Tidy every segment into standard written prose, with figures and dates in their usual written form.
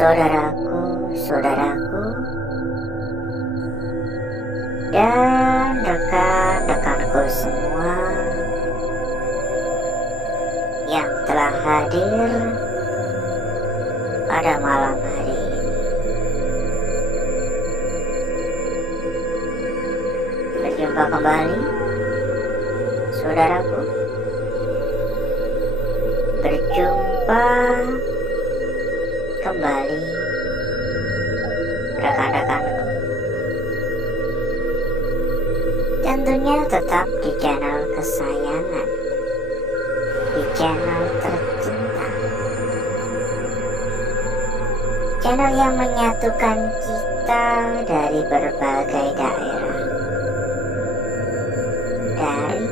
saudaraku, dan rekan-rekanku semua yang telah hadir pada malam hari ini. Berjumpa kembali, saudaraku. Berjumpa kembali, rekan-rekanku. Tentunya tetap di channel kesayangan, di channel tercinta, channel yang menyatukan kita dari berbagai daerah, dari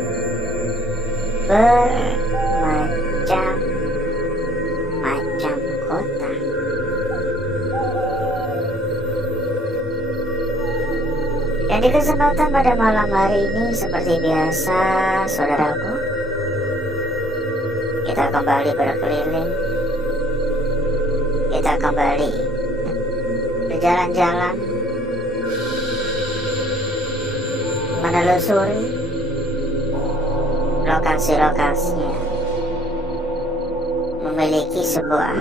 bermacam-macam kota. Dan di kesempatan pada malam hari ini, seperti biasa, saudaraku, kita kembali berkeliling, kita kembali berjalan-jalan, menelusuri lokasi-lokasi yang memiliki sebuah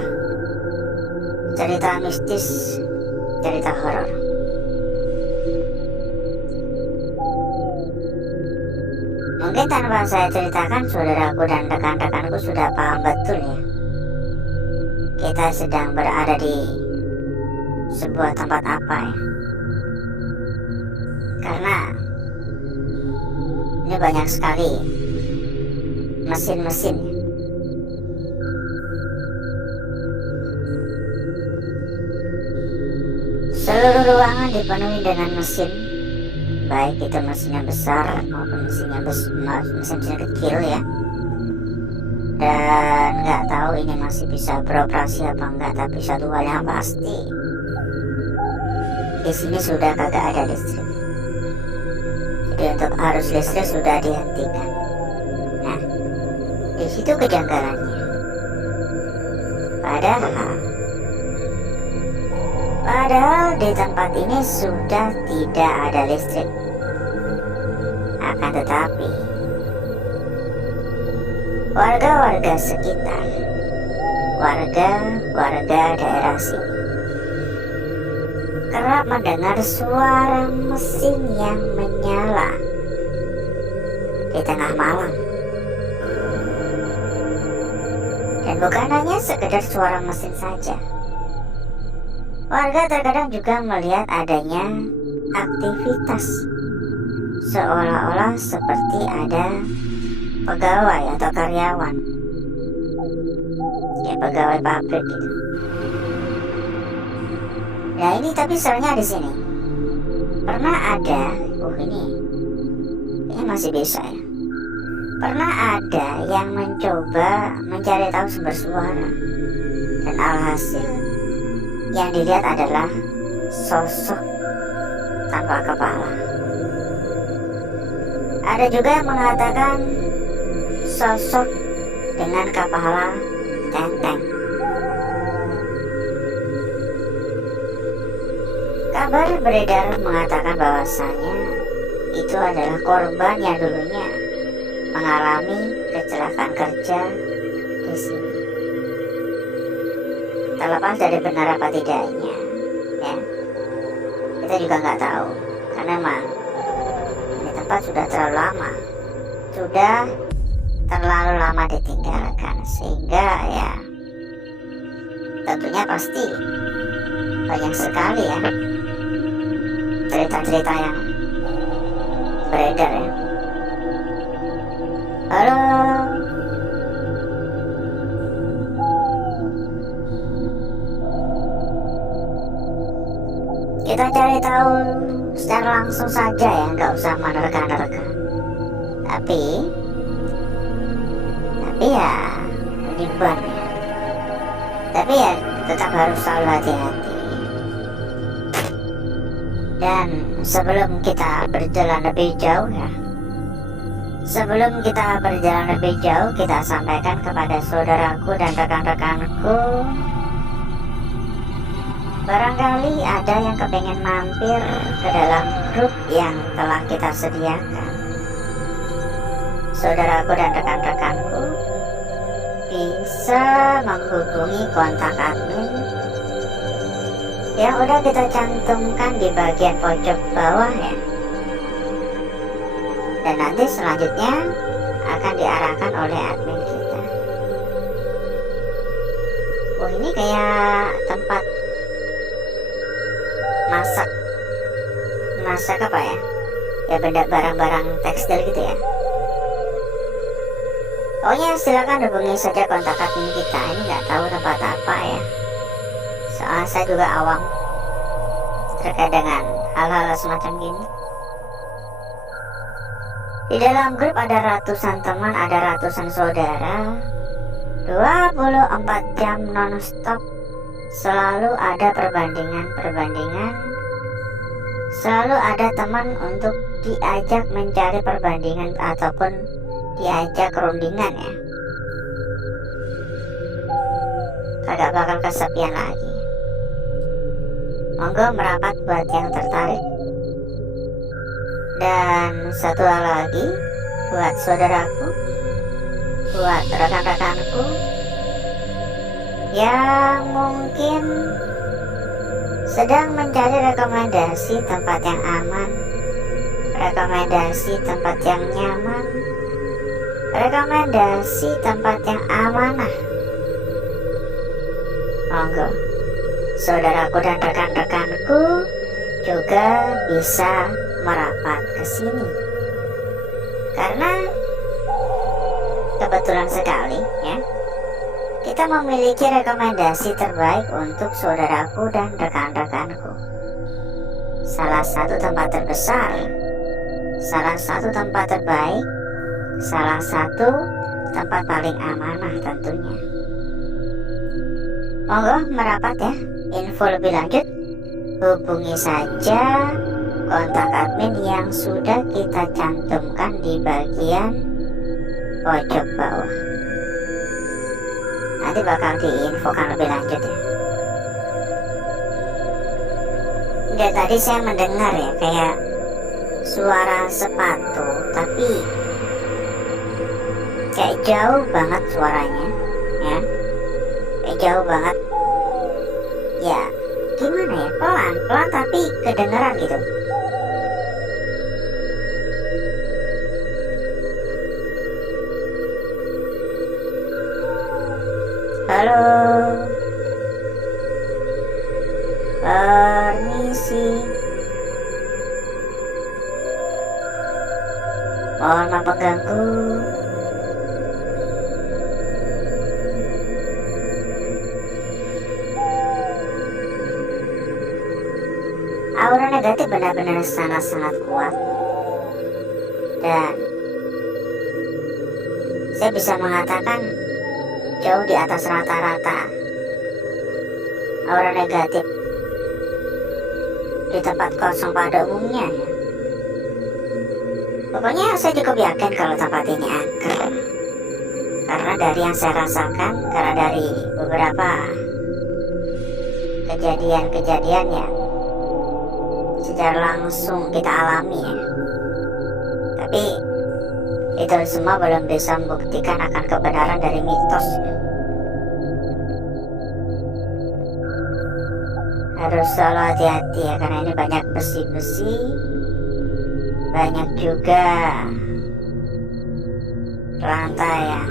cerita mistis, cerita horor. Mungkin tanpa saya ceritakan, saudaraku dan rekan-rekanku sudah paham betul ya, kita sedang berada di sebuah tempat apa ya. Karena ini banyak sekali mesin-mesin. Seluruh ruangan dipenuhi dengan mesin, baik itu mesinnya besar maupun mesin kecil ya. Dan nggak tahu ini masih bisa beroperasi apa enggak, tapi satu hal yang pasti, di sini sudah kagak ada listrik. Jadi untuk arus listrik sudah dihentikan. Nah, di situ kejanggalannya. Padahal di tempat ini sudah tidak ada listrik. Akan tetapi warga-warga sekitar, warga daerah sini kerap mendengar suara mesin yang menyala di tengah malam. Dan bukan hanya sekedar suara mesin saja, warga terkadang juga melihat adanya aktivitas seolah-olah seperti ada pegawai atau karyawan, ya pegawai pabrik gitu. Nah ini tapi soalnya di sini pernah ada, ini masih bisa ya. Pernah ada yang mencoba mencari tahu sumber suara, dan alhasil yang dilihat adalah sosok tanpa kepala. Ada juga yang mengatakan sosok dengan kepala tenteng. Kabar beredar mengatakan bahwasanya itu adalah korban yang dulunya mengalami kecelakaan kerja di sini. Terlepas dari benar apa tidaknya, ya, kita juga nggak tahu, karena memang ini tempat sudah terlalu lama ditinggalkan, sehingga ya tentunya pasti banyak sekali ya cerita-cerita yang beredar ya. Halo, kita cari tahu secara langsung saja ya, nggak usah menerka-nerka. Tapi ya menimbang ya. Tapi ya tetap harus selalu hati-hati. Dan sebelum kita berjalan lebih jauh ya, kita sampaikan kepada saudaraku dan rekan-rekanku Barangkali ada yang kepengen mampir ke dalam grup yang telah kita sediakan. Saudaraku dan rekan-rekanku bisa menghubungi kontak admin yang udah kita cantumkan di bagian pojok bawah ya. Dan nanti selanjutnya akan diarahkan oleh admin kita. Oh, ini kayak tempat masak apa ya? Ya benda barang-barang tekstil gitu ya. Pokoknya silakan hubungi saja kontak admin kita. Ini nggak tahu tempat apa ya. Soalnya saya juga awam terkait dengan hal-hal semacam gini. Di dalam grup ada ratusan teman, ada ratusan saudara. 24 jam non-stop. Selalu ada perbandingan. Selalu ada teman untuk diajak mencari perbandingan ataupun diajak rundingan ya. Kagak bakal kesepian lagi. Monggo merapat buat yang tertarik. Dan satu hal lagi buat saudaraku, buat rekan-rekanku yang mungkin sedang mencari rekomendasi tempat yang aman, rekomendasi tempat yang nyaman, rekomendasi tempat yang amanah. Monggo saudaraku dan rekan-rekanku juga bisa merapat ke sini. Karena kebetulan sekali ya, kita memiliki rekomendasi terbaik untuk saudaraku dan rekan-rekanku. Salah satu tempat terbesar, salah satu tempat terbaik, salah satu tempat paling amanah tentunya. Monggo merapat ya. Info lebih lanjut hubungi saja kontak admin yang sudah kita cantumkan di bagian pojok bawah. Nanti bakal diinfokan lebih lanjut ya. Enggak, tadi saya mendengar ya kayak suara sepatu, tapi kayak jauh banget suaranya ya, kayak jauh banget ya. Gimana ya, pelan-pelan tapi kedengeran gitu. Halo, permisi, mohon maaf mengganggu. Aura negatif benar-benar sangat-sangat kuat, dan saya bisa mengatakan jauh di atas rata-rata aura negatif di tempat kosong pada umumnya ya. Pokoknya saya cukup yakin kalau tempat ini angker, karena dari yang saya rasakan, karena dari beberapa kejadian-kejadian yang secara langsung kita alami ya. Tapi itu semua belum bisa membuktikan akan kebenaran dari mitos. Harus selalu hati-hati ya, karena ini banyak besi-besi, banyak juga lantai yang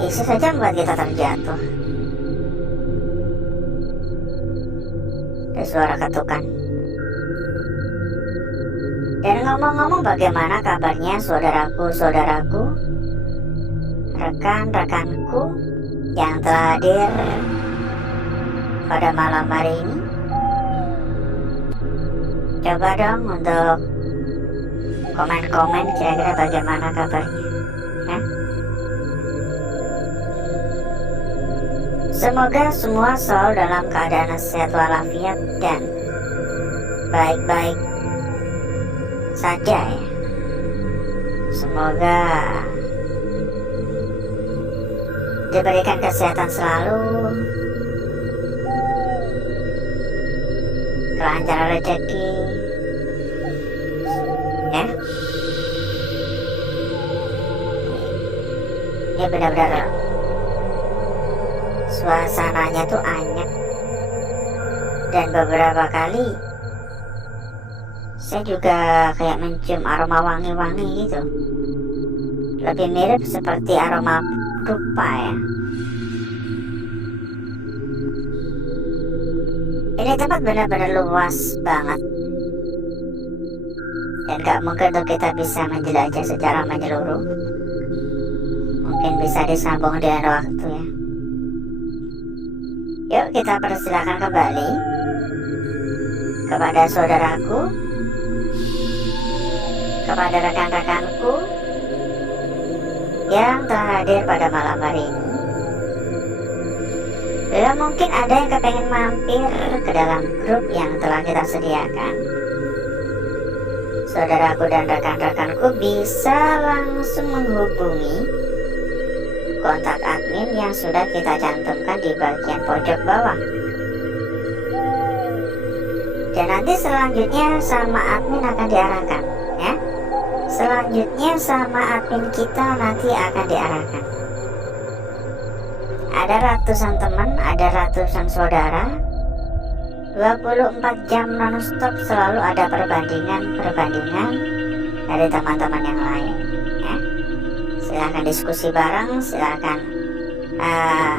bisa saja membuat kita terjatuh. Ada suara ketukan. Dan ngomong-ngomong, bagaimana kabarnya saudaraku-saudaraku, rekan-rekanku yang telah hadir pada malam hari ini? Coba dong untuk komen-komen kira-kira bagaimana kabarnya ya? Semoga semua selalu dalam keadaan sehat walafiat dan baik-baik saja ya. Semoga diberikan kesehatan selalu, kelancaran rezeki, ya. Ini benar-benar suasananya tuh anyep, dan beberapa kali saya juga kayak mencium aroma wangi-wangi gitu, lebih mirip seperti aroma dupa ya. Ini tempat benar-benar luas banget, dan gak mungkin untuk kita bisa menjelajah secara menyeluruh. Mungkin bisa disambung dengan waktu ya. Yuk kita persilakan kembali kepada saudaraku, kepada rekan-rekanku yang telah hadir pada malam hari ini. Bila mungkin ada yang kepengen mampir ke dalam grup yang telah kita sediakan, saudaraku dan rekan-rekanku bisa langsung menghubungi kontak admin yang sudah kita cantumkan di bagian pojok bawah. Dan nanti selanjutnya sama admin akan diarahkan ya. Selanjutnya sama admin kita nanti akan diarahkan. Ada ratusan teman, ada ratusan saudara, 24 jam non-stop selalu ada perbandingan dari teman-teman yang lain ya. Silahkan diskusi bareng, silahkan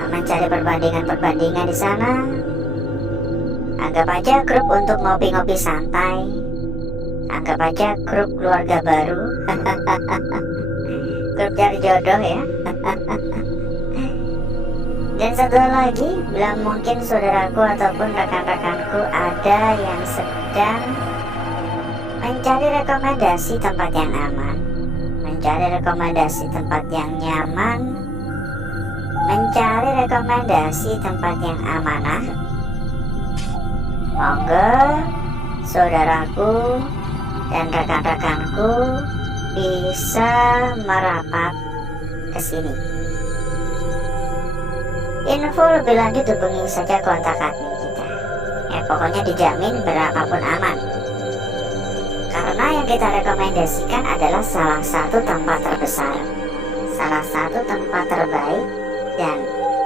mencari perbandingan di sana. Anggap aja grup untuk ngopi-ngopi santai, anggap aja grup keluarga baru, grup cari jodoh ya. Dan satu lagi, bila mungkin saudaraku ataupun rekan-rekanku ada yang sedang mencari rekomendasi tempat yang aman, mencari rekomendasi tempat yang nyaman, mencari rekomendasi tempat yang amanah, monggo saudaraku dan rekan-rekanku bisa merapat ke sini. Info lebih lanjut hubungi saja kontak admin kita ya, pokoknya dijamin berapapun aman, karena yang kita rekomendasikan adalah salah satu tempat terbesar, salah satu tempat terbaik, dan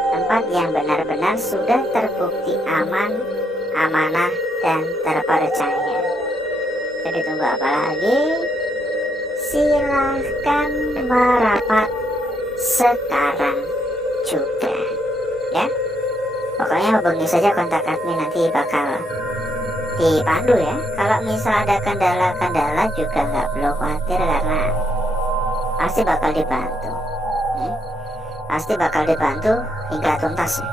tempat yang benar-benar sudah terbukti aman, amanah, dan terpercaya. Jadi tunggu apa lagi? Silahkan merapat sekarang juga ya. Pokoknya hubungi saja kontak admin, nanti bakal dipandu ya. Kalau misal ada kendala-kendala juga nggak perlu khawatir, karena pasti bakal dibantu pasti bakal dibantu hingga tuntas ya.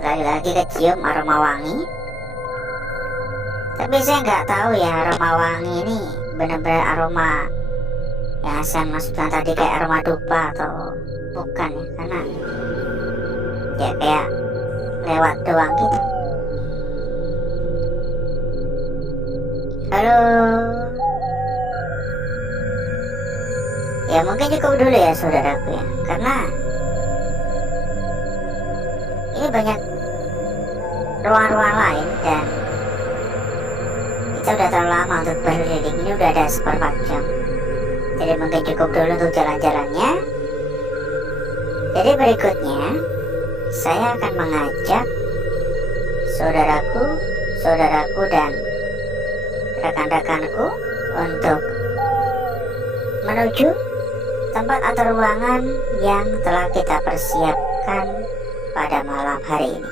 Lagi-lagi kecium aroma wangi, tapi saya nggak tahu ya aroma wangi ini benar-benar aroma yang saya maksudkan tadi kayak aroma dupa atau bukan ya, karena ya kayak lewat doang gitu. Halo ya, mungkin cukup dulu ya saudaraku ya, karena ini banyak ruang-ruang lain dan kita udah terlalu lama untuk berkeliling. Ini udah ada seperempat jam, jadi mungkin cukup dulu untuk jalan-jalannya. Jadi berikutnya saya akan mengajak saudaraku dan rekan-rekanku untuk menuju tempat atau ruangan yang telah kita persiapkan pada malam hari ini.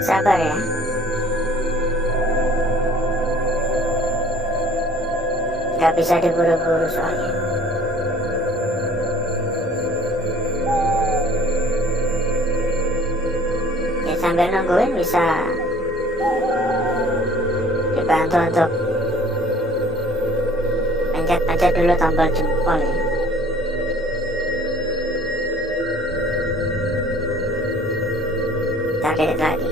Sabar ya. Gak bisa diburu-buru soalnya. Ya sambil nungguin bisa dibantu untuk pencet-pencet dulu tombol jempol ya. Ntar dikit lagi.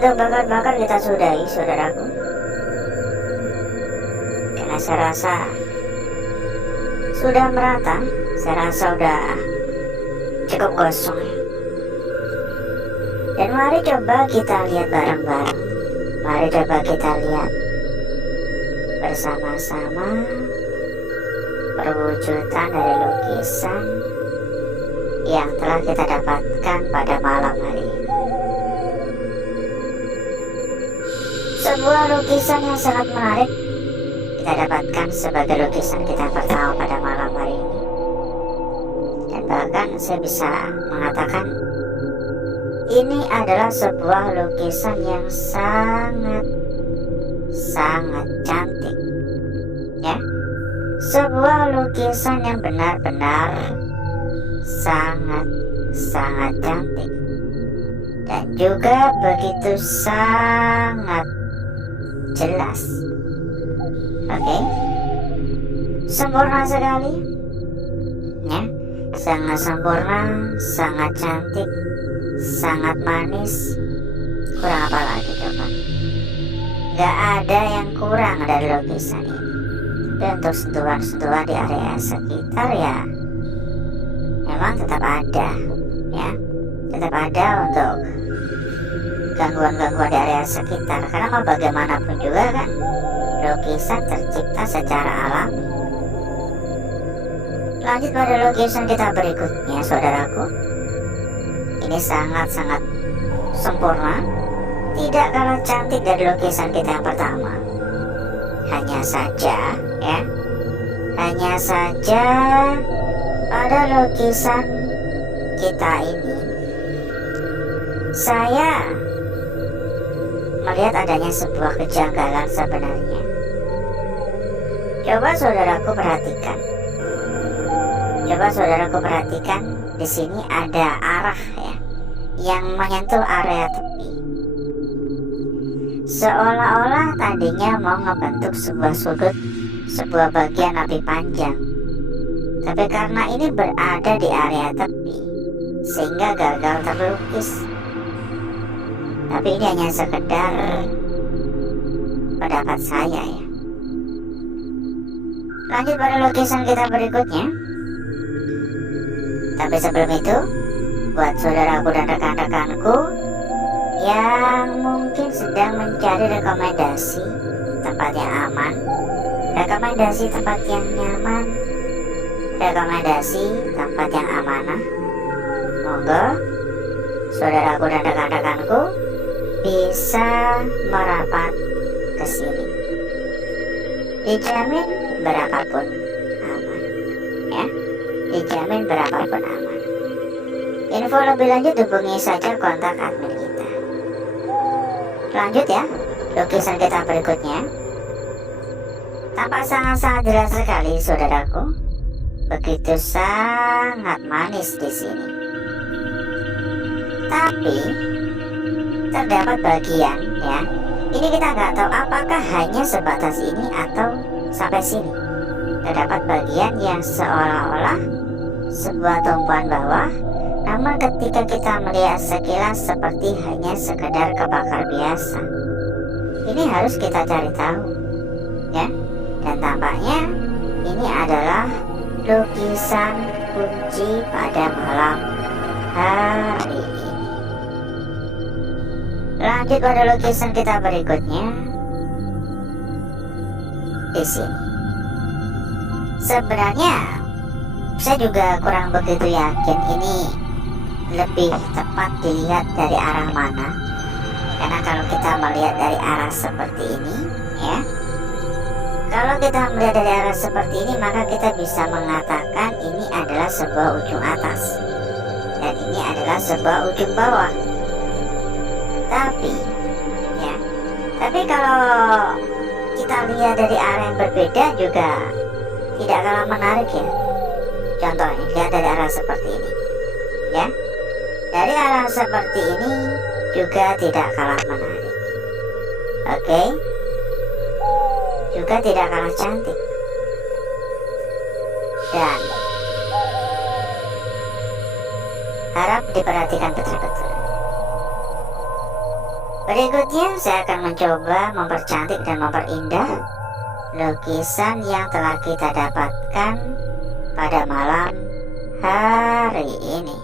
Untuk bakar-bakar kita sudahi, saudaraku. Karena saya rasa sudah merata, saya rasa sudah cukup gosong ya. Dan mari coba kita lihat bareng-bareng. Mari coba kita lihat bersama-sama perwujudan dari lukisan yang telah kita dapatkan pada malam hari ini. Sebuah lukisan yang sangat menarik kita dapatkan sebagai lukisan kita pertama pada malam hari ini. Dan bahkan saya bisa mengatakan ini adalah sebuah lukisan yang sangat cantik ya. Sebuah lukisan yang benar-benar sangat cantik dan juga begitu sangat jelas. Oke. Sempurna sekali ya, sangat sempurna, sangat cantik, sangat manis. Kurang apa lagi coba? Gak ada yang kurang dari lukisan ini. Dan untuk sentuhan-sentuhan di area sekitar ya memang tetap ada ya, tetap ada untuk gangguan-gangguan di area sekitar. Karena mau bagaimanapun juga kan lukisan tercipta secara alami. Lanjut pada lukisan kita berikutnya, saudaraku. Ini sangat-sangat sempurna, tidak kalah cantik dari lukisan kita yang pertama. Hanya saja ya, hanya saja pada lukisan kita ini saya melihat adanya sebuah kejanggalan sebenarnya. Coba saudaraku perhatikan. Coba saudaraku perhatikan, di sini ada arah ya yang menyentuh area tepi. Seolah-olah tadinya mau ngebentuk sebuah sudut, sebuah bagian lebih panjang. Tapi karena ini berada di area tepi, sehingga gagal terlukis. Tapi ini hanya sekedar pendapat saya ya. Lanjut pada lukisan kita berikutnya. Tapi sebelum itu, buat saudaraku dan rekan-rekanku yang mungkin sedang mencari rekomendasi tempat yang aman, rekomendasi tempat yang nyaman, rekomendasi tempat yang amanah. Monggo saudaraku dan rekan-rekanku bisa merapat ke sini. Dijamin berapapun aman, ya. Dijamin berapapun aman. Info lebih lanjut hubungi saja kontak admin kita. Lanjut ya, lukisan kita berikutnya. Tampak sangat-sangat jelas sekali saudaraku. Begitu sangat manis di sini. Tapi terdapat bagian ya. Ini kita nggak tahu apakah hanya sebatas ini atau sampai sini. Terdapat bagian yang seolah-olah sebuah tumpuan bawah, namun ketika kita melihat sekilas seperti hanya sekedar kebakar biasa. Ini harus kita cari tahu, ya. Dan tampaknya ini adalah lukisan kunci pada malam hari ini. Lanjut pada lukisan kita berikutnya. Di sini. Sebenarnya saya juga kurang begitu yakin ini lebih tepat dilihat dari arah mana. Karena kalau kita melihat dari arah seperti ini, ya. Kalau kita melihat dari arah seperti ini, maka kita bisa mengatakan ini adalah sebuah ujung atas dan ini adalah sebuah ujung bawah. Tapi kalau kita lihat dari arah yang berbeda juga tidak kalah menarik ya. Contohnya lihat dari arah seperti ini, ya. Dari arah seperti ini juga tidak kalah menarik. Oke. Juga tidak kalah cantik. Dan harap diperhatikan betul-betul. Berikutnya saya akan mencoba mempercantik dan memperindah lukisan yang telah kita dapatkan pada malam hari ini.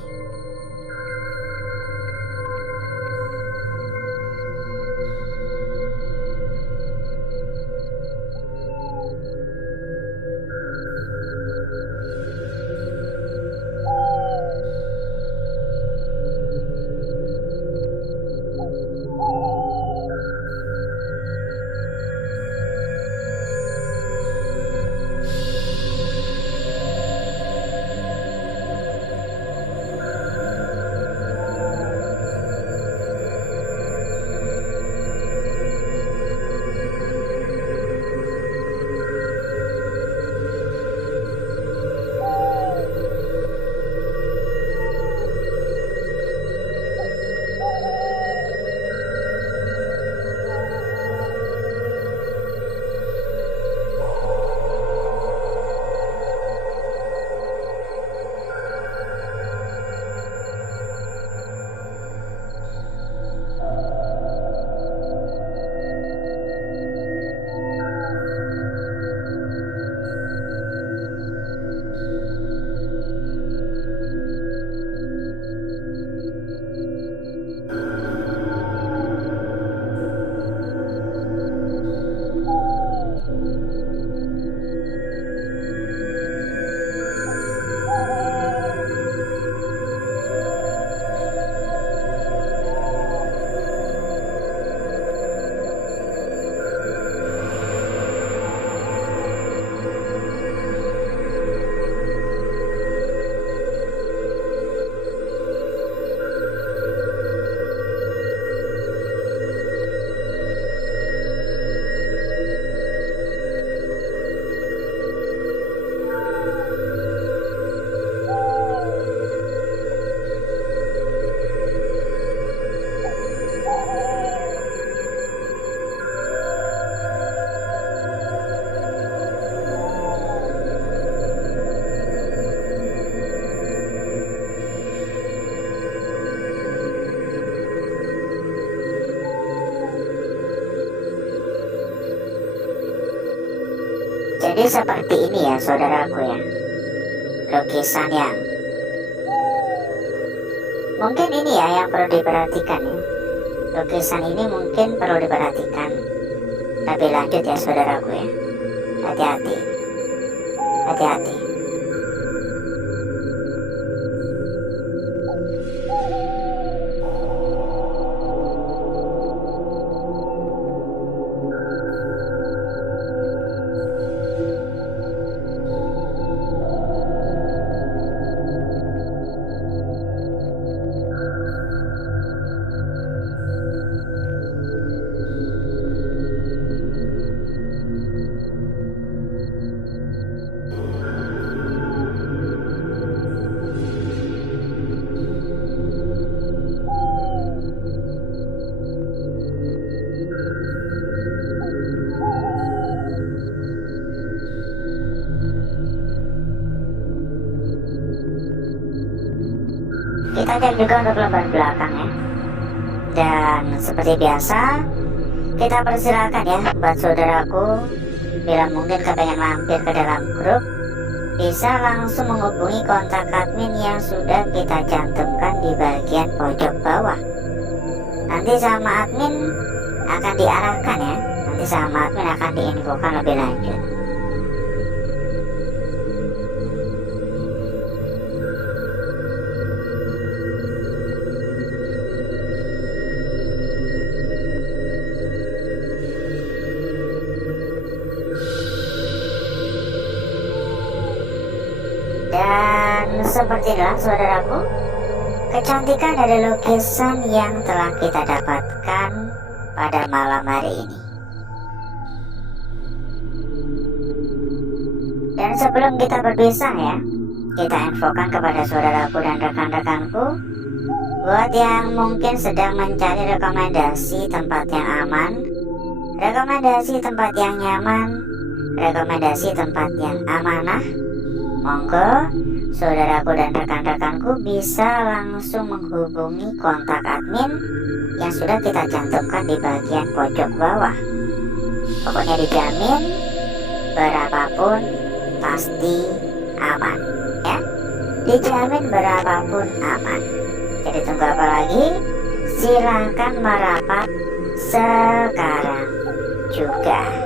Jadi seperti ini ya saudaraku ya, lukisan yang Mungkin ini ya yang perlu diperhatikan ya. Lukisan ini mungkin perlu diperhatikan lebih lanjut ya saudaraku ya. Hati-hati. Hati-hati. Kita cek juga untuk lembar belakang ya. Dan seperti biasa, kita persilakan ya buat saudaraku, bila mungkin kepengen mampir ke dalam grup, bisa langsung menghubungi kontak admin yang sudah kita cantumkan di bagian pojok bawah. Nanti sama admin akan diarahkan ya. Nanti sama admin akan diinfokan lebih lanjut. Dan seperti itulah saudaraku, kecantikan dari lukisan yang telah kita dapatkan pada malam hari ini. Dan sebelum kita berpisah ya, kita infokan kepada saudaraku dan rekan-rekanku, buat yang mungkin sedang mencari rekomendasi tempat yang aman, rekomendasi tempat yang nyaman, rekomendasi tempat yang amanah, monggo saudaraku dan rekan-rekanku bisa langsung menghubungi kontak admin yang sudah kita cantumkan di bagian pojok bawah. Pokoknya dijamin berapapun pasti aman ya. Dijamin berapapun aman. Jadi tunggu apa lagi? Silahkan merapat sekarang juga.